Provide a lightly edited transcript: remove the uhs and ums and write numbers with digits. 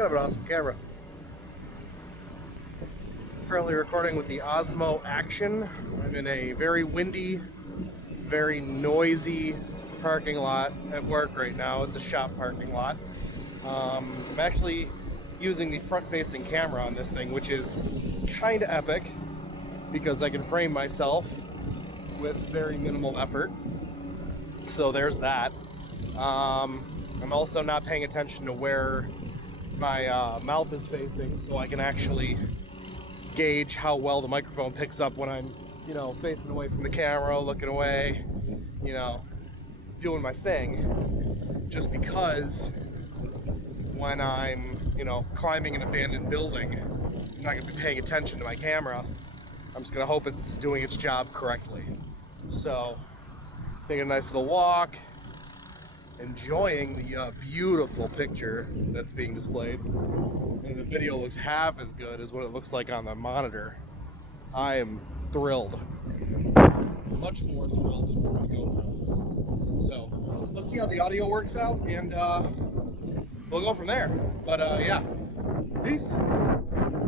Kind of an awesome camera. Currently recording with the Osmo Action. I'm in a very windy, very noisy parking lot at work right now. It's a shop parking lot. I'm actually using the front-facing camera on this thing, which is kind of epic because I can frame myself with very minimal effort. So there's that. I'm also not paying attention to where my mouth is facing, so I can actually gauge how well the microphone picks up when I'm, facing away from the camera, looking away, doing my thing. Just because when I'm, climbing an abandoned building, I'm not going to be paying attention to my camera. I'm just going to hope it's doing its job correctly. So, taking a nice little walk, enjoying the beautiful picture that's being displayed. And the video looks half as good as what it looks like on the monitor. I am thrilled. Much more thrilled than my GoPro. So, let's see how the audio works out, and we'll go from there. But yeah, peace.